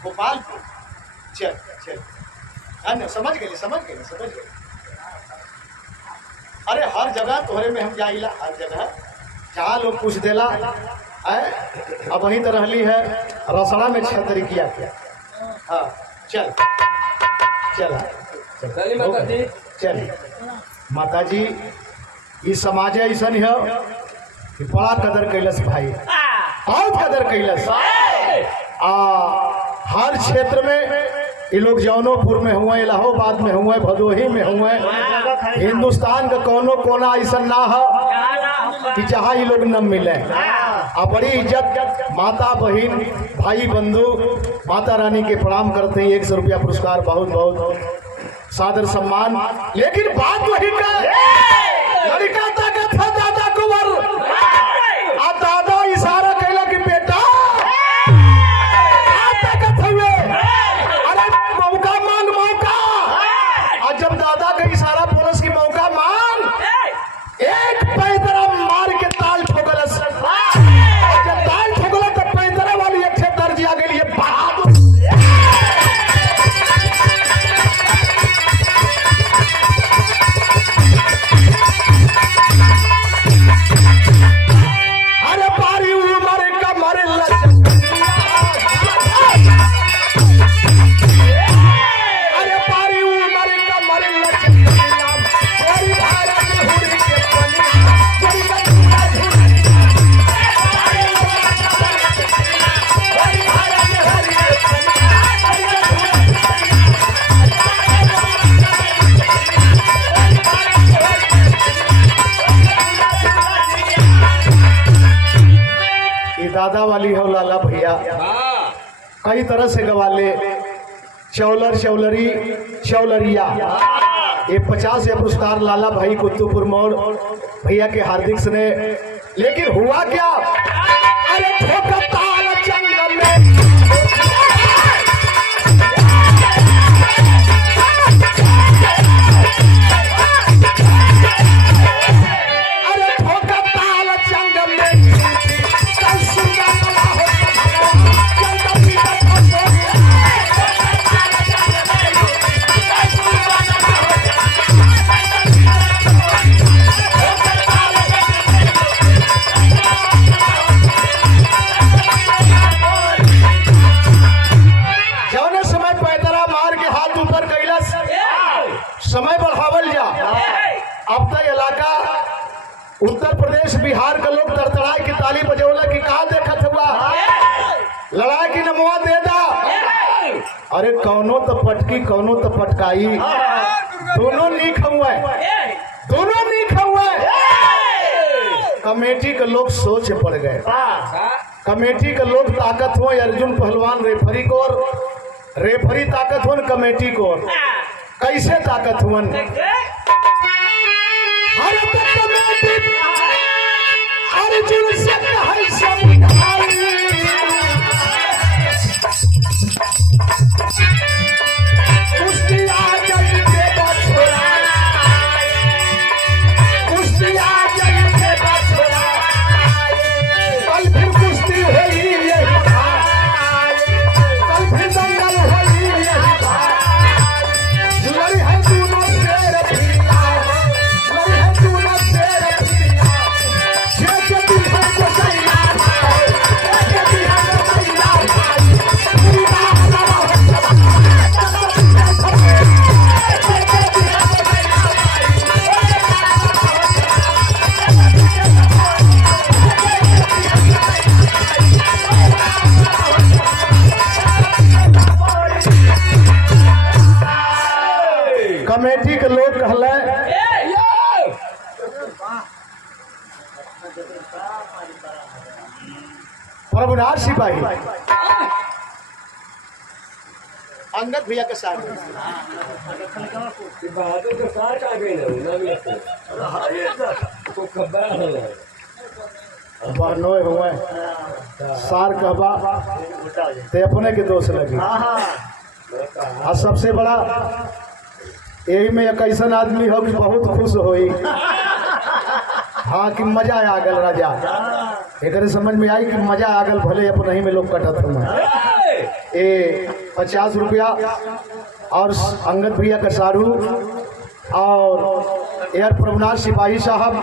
गोपालपुर चल चल, समझ गए समझ गए समझ गए। अरे हर जगह तोहरे में हम जाइला, हर जगह जहाँ लोग पूछ देला अब वहीं तो रहली है रसड़ा में 6 तरीकिया किया। हाँ चल चल चल माता जी, ये समाज ऐसा है कि बड़ा कदर कैलस भाई, बहुत कदर कैलस। हर क्षेत्र में ये लोग जौनपुर में हुए, इलाहाबाद में हुए, भदोही में हुए, हिंदुस्तान का कोनो कोना ऐसा ना है कि जहाँ ये लोग न मिले। अब बड़ी इज्जत माता बहन भाई बंधु माता रानी के प्रणाम करते हैं। 100 रुपया पुरस्कार बहुत बहुत सादर सम्मान। लेकिन बात वही का लड़का ताकत है दादा कुंवर, आ दादा इशारा कैला कि बेटा ताकत हुए माता वाली हो लाला भैया, कई तरह से गवा ले, चौलर चौलरी चौलरिया। ये 50 या पुरस्कार लाला भाई कुतुपुर मोड़ भैया के हार्दिक स्नेह। लेकिन हुआ क्या, अरे ठोकर ताल जंगल में, अरे ठोकर ताल जंगल में, कल सुना समय बढ़ावल जा। अब तक इलाका उत्तर प्रदेश बिहार के लोग तड़तड़ाए की ताली बजौला की कहा देखत हुआ, लड़ाई की नमवा दे दा। अरे कौनो तो पटकी कौनो तो पटकाई, दोनों नीक हुए, दोनों नीक हुए। कमेटी के लोग सोच पड़ गए, कमेटी के लोग ताकत हुए अर्जुन पहलवान रेफरी को, रेफरी ताकत हुए कमेटी को। कैसे ताकत हुवन, अर्जुन से कहे समझाई, कुश्ती आ जाई के बछड़ा, कुश्ती आ जाई के बछड़ा, कल फिर कुश्ती होई यही भाई, कल फिर दंगल होई यही भाई। लड़ी है दोनों शेर भिड़िया, लड़ी है दोनों शेर भिड़िया, जैसे भी हमको सैया भाई, जैसे भी हमको सैया भाई, पूरा हमारा कमेटी के लोग कहले प्रभुनाथ सिपाही अंगद भैया के साथ बहादुर के साथ आ गए तो खबर बहनों हुए सार कहबा ते अपने के दोष लगी। और सबसे बड़ा यही में एक ऐसा आदमी हो कि बहुत खुश होई, हाँ कि मजा आ गल राजा, एक समझ में आई कि मजा आ गल, भले अपने ही में लोग कटत हुए। ये 50 रुपया और अंगद भैया का सारू और एयर प्रभुनाथ सिपाही साहब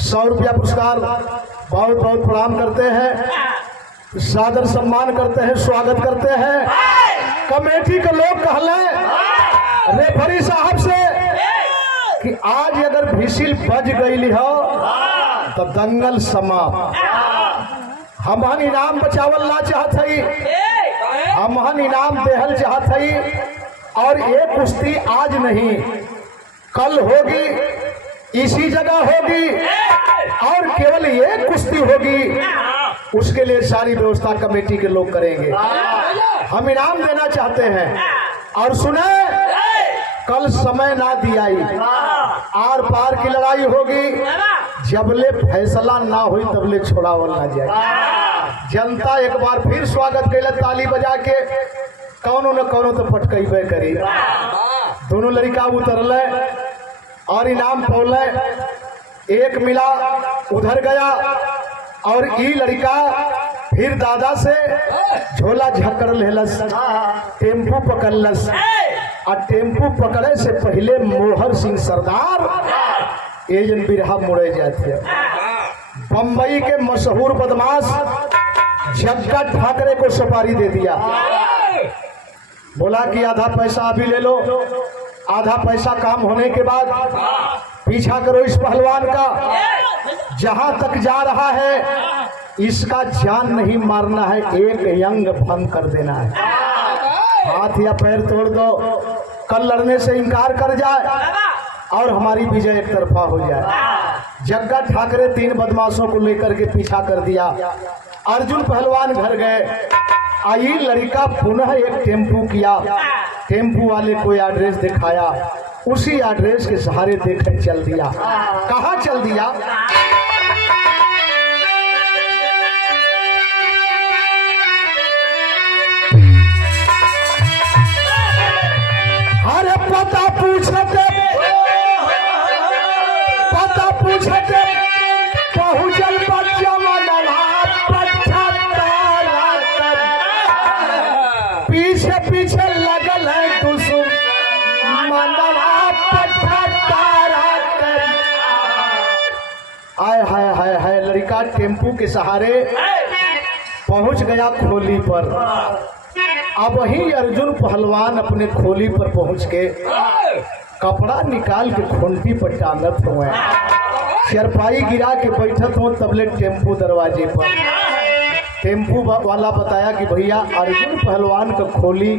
100 रुपया पुरस्कार, बहुत बहुत प्रणाम करते हैं, सादर सम्मान करते हैं, स्वागत करते हैं। कमेटी के लोग कहले रेफरी साहब से कि आज अगर भिसिल बज गई हो तो दंगल समाप्त। हमहन इनाम बचावल ना चाहत हई, हमहन इनाम देहल चाहत हई, और ये कुश्ती आज नहीं कल होगी, इसी जगह होगी, और केवल ये कुश्ती होगी, उसके लिए सारी व्यवस्था कमेटी के लोग करेंगे। हम इनाम देना चाहते हैं। और सुने, कल समय ना दियाई, आर पार की लड़ाई होगी, जबले फैसला ना हुई तबले छोड़ावल ना जाए। जनता एक बार फिर स्वागत कैल ताली बजा के, कौनो न कौनो तो पटकैबे करी। दोनों लड़का उतरल और इनाम पौले, एक मिला उधर गया, और ई लड़का फिर दादा से झोला झकर लेलस, टेम्पू पकड़लस, और टेम्पू पकड़े से पहले मोहर सिंह सरदार एजन बिरहा मुड़े जाते। बम्बई के मशहूर बदमाश जग्गा ठाकरे को सुपारी दे दिया, बोला कि आधा पैसा अभी ले लो, आधा पैसा काम होने के बाद पीछा करो इस पहलवान का, जहां तक जा रहा है इसका जान नहीं मारना है, एक अंग भंग कर देना है, हाथ या पैर तोड़ दो, कल लड़ने से इनकार कर जाए और हमारी विजय एक तरफा हो जाए। जग्गा ठाकरे 3 बदमाशों को लेकर के पीछा कर दिया, अर्जुन पहलवान घर गए। आई लड़का पुनः एक टेम्पू किया, टेम्पू वाले को एड्रेस दिखाया, उसी एड्रेस के सहारे देखे चल दिया। कहाँ चल दिया? अरे पता पूछते पहुँचल बच्चा पीछे पीछे लगल है आय हाय हाय हाय। लड़का टेम्पू के सहारे पहुंच गया खोली पर। अब वही अर्जुन पहलवान अपने खोली पर पहुंच के कपड़ा निकाल के खूंटी पर टांगत हुए, चरपाई गिरा के बैठत हो। तबले टेम्पू दरवाजे पर टेम्पू वाला बताया कि भैया अर्जुन पहलवान का खोली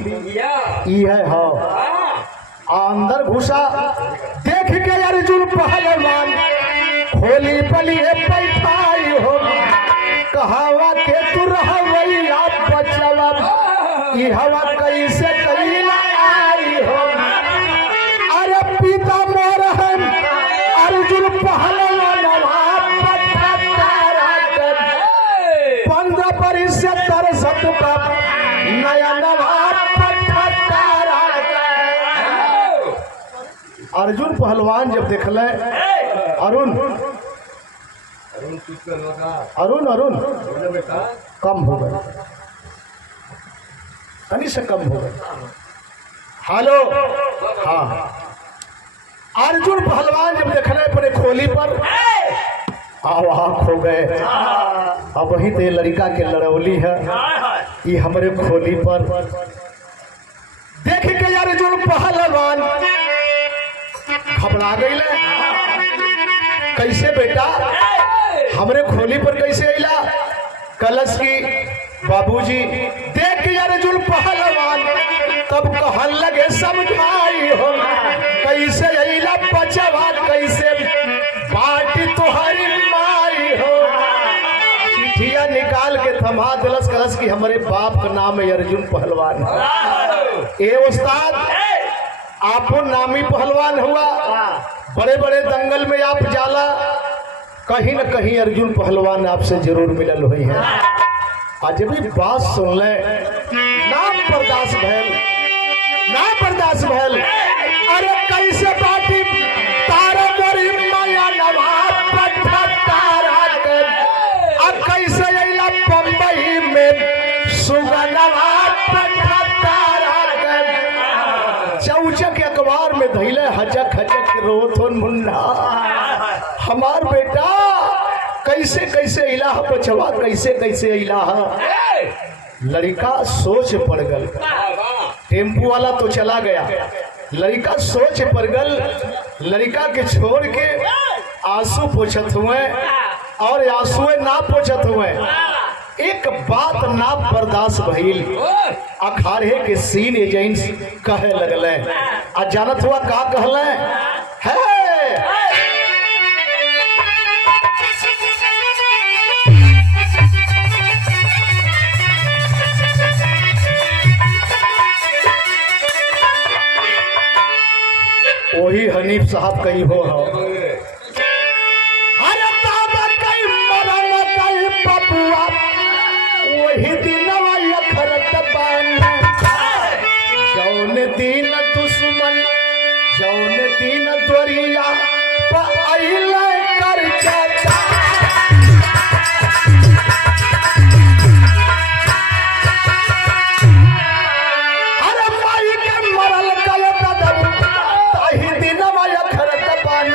ई है। अंदर घुसा, देख के अर्जुन पहलवान खोली पलिए बैठाई हो। कहावा के तू रहवैया बचवा ई हवा कैसे कैला आई हो। अरे पिता मोर है अर्जुन पहलवान 15 बरिस से तरसत नया नवाब। अर्जुन पहलवान जब देखले अरुण कम हो गए, कहीं से कम हो गए। हेलो, हाँ। अर्जुन पहलवान जब देखले अपने खोली पर आवाक हो गए। अब वही तो लड़का के लड़ौली है, ये हमारे खोली पर देख के अर्जुन पहलवान घबरा गई। कैसे बेटा हमरे खोली पर कैसे अला? कलश की बाबूजी देख के अर्जुन पहलवान तब कहन लगे समझाई हो। कैसे अला बचवा कैसे बाटी तुहरी माई हो। चिट्ठिया निकाल के थमा दिलस कलश की हमारे बाप का नाम है अर्जुन पहलवान। ए उस्ताद आपो नामी पहलवान हुआ, बड़े बड़े दंगल में आप जाला, कहीं न कहीं अर्जुन पहलवान आपसे जरूर मिलल हुई है। आज भी बात सुन ले, नाम बर्दाश्त भैल। अरे कैसे बाटी तारा मोरी माया नवाब पट्टा तारा कर। अब कैसे अइला बम्बई में सुगनवा पट्टा तारा कर। चौचक अखबार में धैले हचक हचक रोथन मुन्ना हमार बेटा कैसे कैसे इलाह बचवा कैसे कैसे इलाह। लड़का सोच पड़ गल, टेम्पू वाला तो चला गया, लड़का सोच पड़ गल। लड़का के छोड़ के आंसू पोछत हुए और आंसुए ना पोछत हुए। एक बात ना बर्दाश्त भइल, अखाड़े के सीन एजेंट्स कहे लगले। आ जानत हुआ का कहले है? वही हनीफ साहब कही हो। अरे बाबा कई मरन कई पपुआ वही दिन अखरत बान। जौन दिन दुश्मन जौन दिन द्वरिया पइले कर चाचा। अरे माई के मरल कल कदम तही दिन अखरत बान।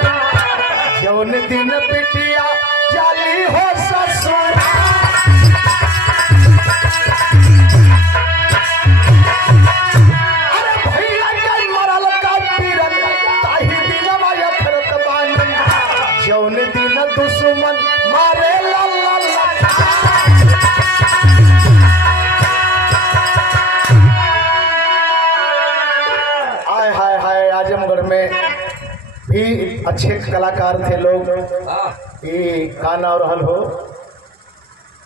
जौन दिन बिटिया जाली हो ससुरा। जौन दिन दुश्मन मारे ला आय हाय हाय। आजमगढ़ में भी अच्छे कलाकार थे लोग। ये गाना और हल हो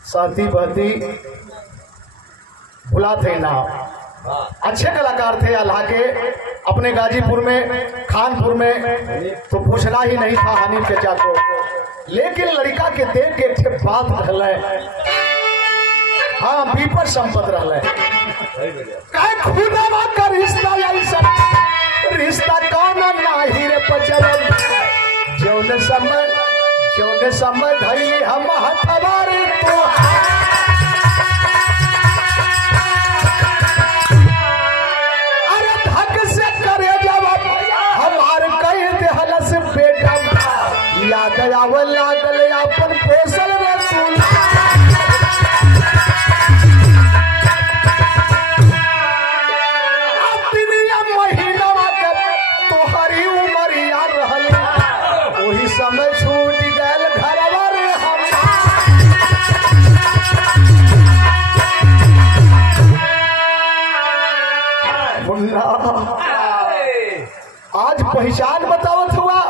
साथी बहती भुला थे ना, अच्छे कलाकार थे अल्लाह के। अपने गाजीपुर में, खानपुर में तो पूछना ही नहीं था हानिफ चचा को, लेकिन लड़का के देख के एक बात रहले, हाँ बीपर संपत रहले। कहे खुदावा का रिश्ता ऐसा रिश्ता कौन नाही रे पचरल, जौन समय धैली हम हथवारे तो याद आवल लागल अपन पोसल में तू। महीना के तोहरी उम्र याद रहल, वही समय छूट गल घरवा रे हम। आज पहचान बतावत हुआ,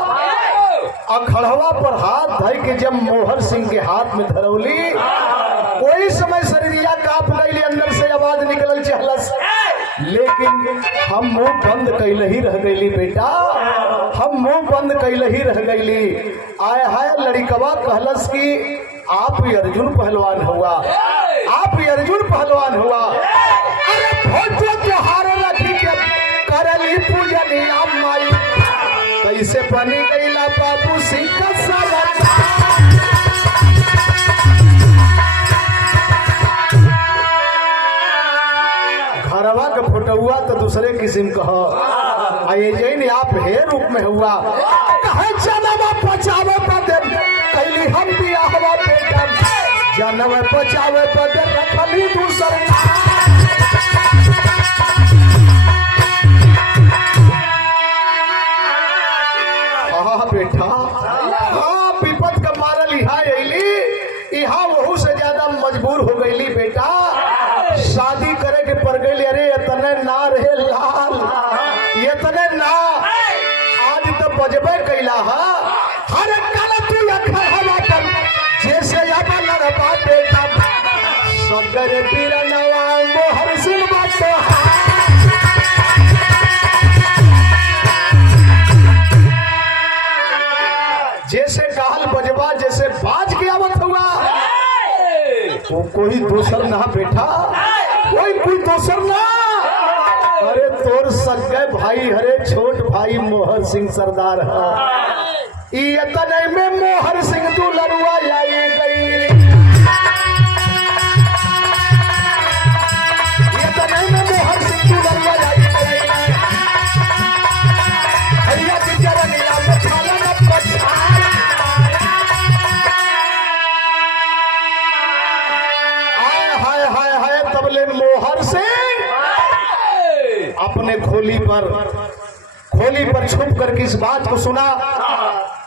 अखड़वा पर हाथ धई के जब मोहर सिंह के हाथ में धरौली, कोई समय शरीरिया कांप गई, अंदर से आवाज निकलल चहलस, लेकिन हम मुंह बंद कैल ही रह गईली बेटा, हम मुंह बंद कैल ही रह गईली। आय हाय लड़िकवा कहलस कि आप ही अर्जुन पहलवान हुआ, आप ही अर्जुन पहलवान हुआ। अरे फोटो त्योहार रखी के करली पूजनिया माई, कैसे बनी गईला बाबू सिंह का साला। घरवा का फोटोआ तो दूसरे किस्म का है, जैन आप हे रूप में हुआ। कहे जनवा बचावे पदे कैली हम दिया हवा बेटा, जनवा बचावे पदे रखली दूसरे। बेटा हाँ विपद का मारल यहाँ अली, यहाँ वहू से ज्यादा मजबूर हो गईली बेटा, शादी करे के पड़ गई। अरे इतने ना रहे लाल, इतने ना, आज तो बजबे कैला हर काल तू हवा कर जैसे लड़बा बेटा, सगर पीरनवा मोहर सिंह बात। जैसे काल बजबा जैसे बाज के आवत हुआ, वो कोई दूसर ना बेटा, कोई दूसर ना। अरे तोर सगे भाई, हरे छोट भाई मोहर सिंह सरदार है। इतने में मोहर सिंह तू लड़ुआ आई गई, इतने में मोहर सिंह तू लड़ुआ आई गई। भैया की जरनिया में खाला न पछा, मोहर सिंह अपने खोली पर छुप करके इस बात को सुना,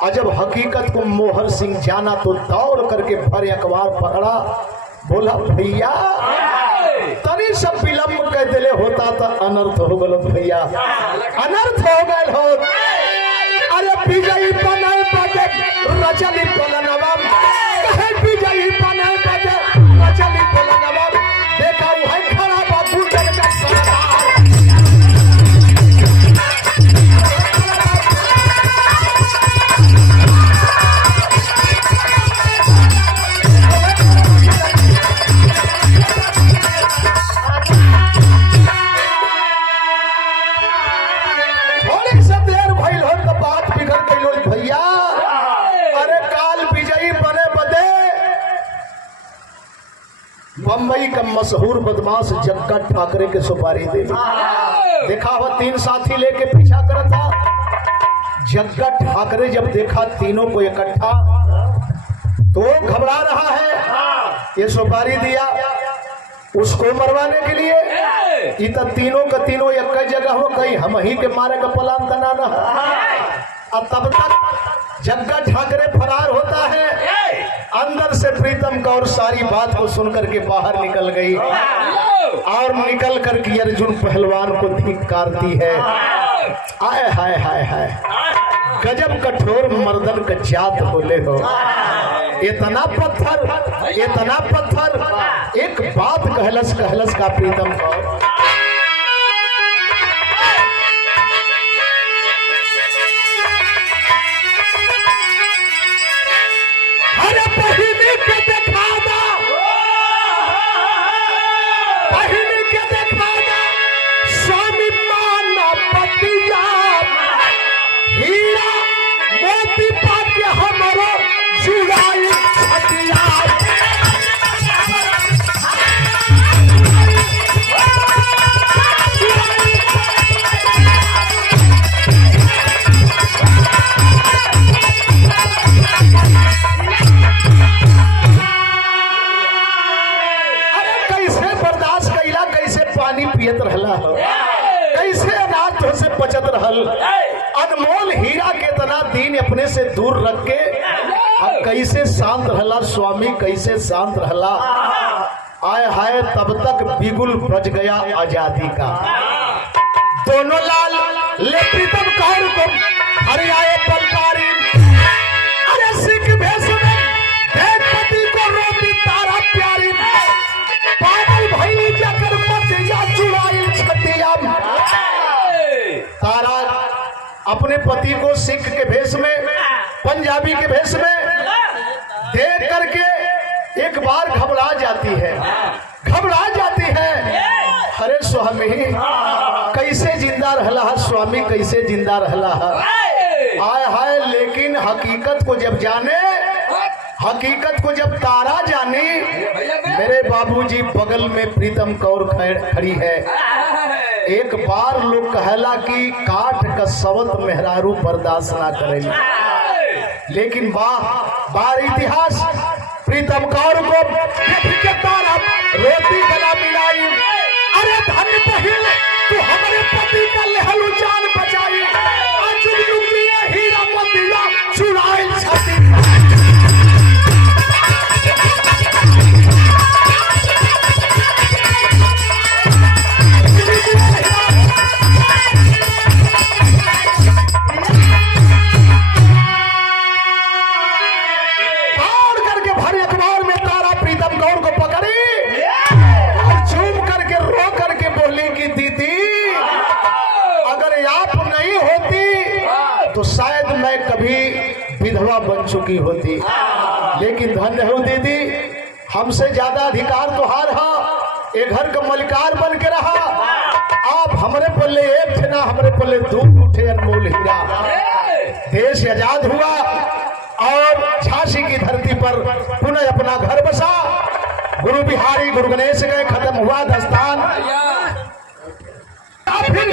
और जब हकीकत को मोहर सिंह जाना तो दौड़ करके भर अखबार पकड़ा, बोला भैया तनी सब विलम्ब कह दिले होता तो अनर्थ हो गल भैया, अनर्थ हो गए हो। अरे विजयी बने बजे रचली पलनवा, विजयी बने बजे रचली पलनवा, देखा है खड़ा बाबू जन का सरदार। थोड़ी सा देर भइल हो तो बात बिगड़ गई हो भैया। अरे काल विजयी बने बदे बम्बई का मशहूर बदमाश जग्गा ठाकरे के सुपारी दे देखा हुआ, 3 साथी लेके पीछा करा था। जग्गा ठाकरे जब देखा तीनों को इकट्ठा तो घबरा रहा है, ये सुपारी दिया उसको मरवाने के लिए। ये तो तीनों का तीनों एक जगह हो, कहीं हम ही के मारे का प्लान बनाना। और तब तक जग्गा ठाकरे फरार होता है, अंदर से प्रीतम कौर सारी बात को सुनकर के बाहर निकल गई और निकल करके अर्जुन पहलवान को धिक्कारती है। आए हाय हाय हाय, गजब कठोर मर्दन का जात बोले हो। इतना पत्थर एक बात कहलस का प्रीतम कौर। अरे बहिनी के देखा दा, बहिनी के देखा दा स्वामी माना पतिया, हीरा मोती पाके हमरो जुड़ाई छटिया। पियत रहला हो, कैसे अनाथ से बचत रहल, अनमोल हीरा के तना दीन अपने से दूर रख के कैसे शांत रहला स्वामी, कैसे शांत रहला। आय हाय तब तक बिगुल बज गया आजादी का। दोनों लाल ले प्रीतम कौर को हरि आए पलकारी, अरे सिख भेष में देख पति को रोती तारा प्यारी, पागल भइली जाकर पतिया चुराई छतिया। तारा अपने पति को सिख के भेष में, पंजाबी के भेष में देख करके एक बार घबरा जाती है। अरे स्वामी कैसे जिंदा रहला है, स्वामी कैसे जिंदा रहला है। आय हाय लेकिन हकीकत को जब जाने, हकीकत को जब तारा जाने, मेरे बाबूजी बगल में प्रीतम कौर खड़ी है। एक बार लोग कहला कि काठ का सवत मेहरारू बर्दाश्त ना करेगी, लेकिन बार इतिहास प्रीतम कौर को देख के तारा रोटी गला मिलाई। अरे धन्य बहिन तू हमारे पति का लहलू जान बचाई, हीरा मोतिया चुराई छाती। तो शायद मैं कभी विधवा बन चुकी होती, लेकिन धन्य हो दीदी, हमसे ज्यादा अधिकार तो हार हा, एक घर का मलिकार बन के रहा। आप हमारे पल्ले एक थे ना, हमारे पल्ले दो उठे अनमोल हीरा। देश आजाद हुआ और झांसी की धरती पर पुनः अपना घर बसा। गुरु बिहारी गुरु गणेश गए, खत्म हुआ दस्तान। फिर